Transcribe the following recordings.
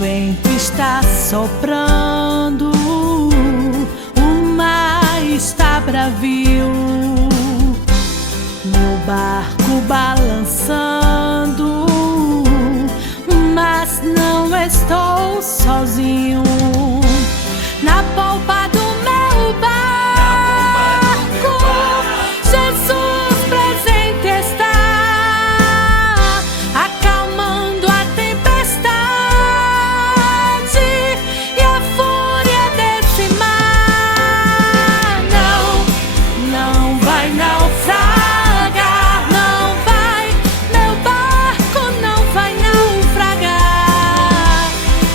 vento está soprando, o mar está bravio, meu barco balançando, mas não estou sozinho. Na polpa do meu barco, Jesus presente está, acalmando a tempestade e a fúria desse mar. Não, não vai naufragar, não vai, meu barco não vai naufragar.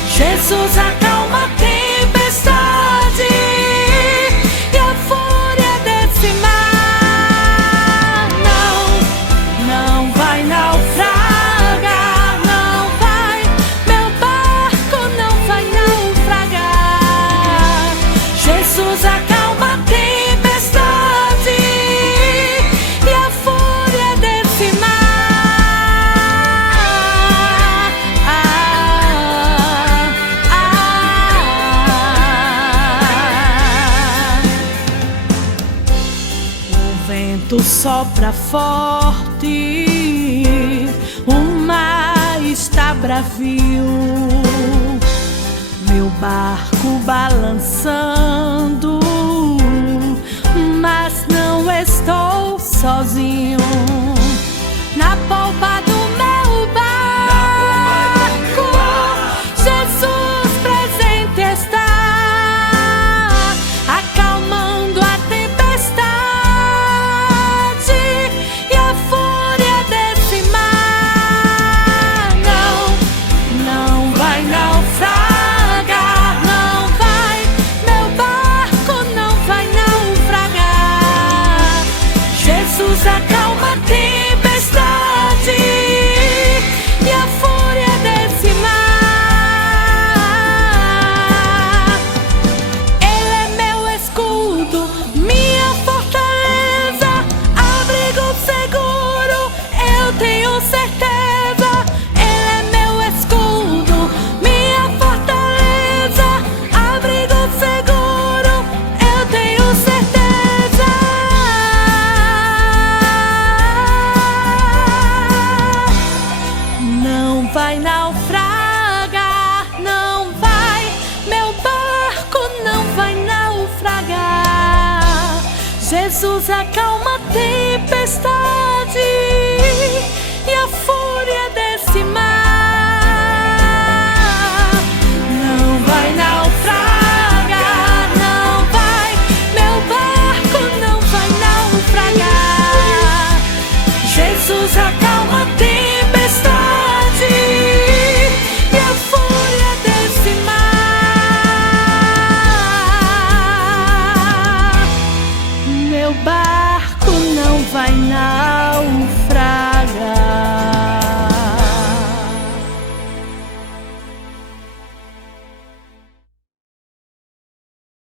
Jesus acalma a tempestade e a fúria desse mar. Não, não vai naufragar, não vai, meu barco não vai naufragar. Jesus acalma a tempestade e a fúria desse mar. O vento sopra forte, o mar está bravio, meu barco balançando, mas não estou sozinho. Na polpa do meu barco, Jesus presente está, acalmando a tempestade e a fúria desse mar. Não, não vai naufragar, não vai, meu barco não vai naufragar. Jesus acalma a tempestade e a fúria desse mar. Ele é meu escudo, minha fortaleza, abrigo seguro, eu tenho certeza. Ele é meu escudo, minha fortaleza, abrigo seguro, eu tenho certeza. Não vai naufragar, não vai, meu barco não vai naufragar. Jesus acalma a tempestade e a fúria